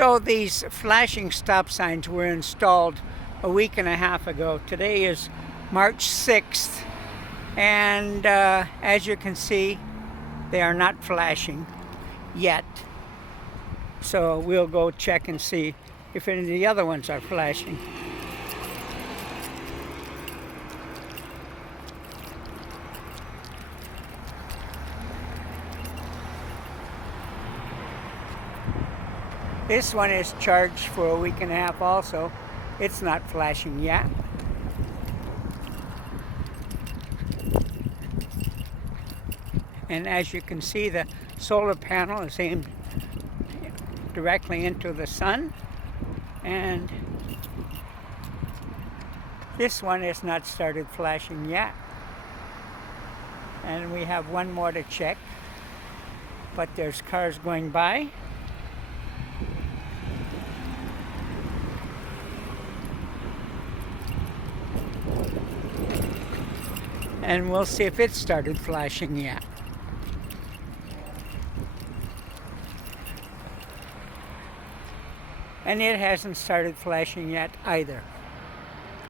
So these flashing stop signs were installed a week and a half ago. Today is March 6th, and as you can see, they are not flashing yet. So we'll go check and see if any of the other ones are flashing. This one is charged for a week and a half also. It's not flashing yet. And as you can see, the solar panel is aimed directly into the sun. And this one has not started flashing yet. And we have one more to check. But there's cars going by. And we'll see if it started flashing yet. And it hasn't started flashing yet either.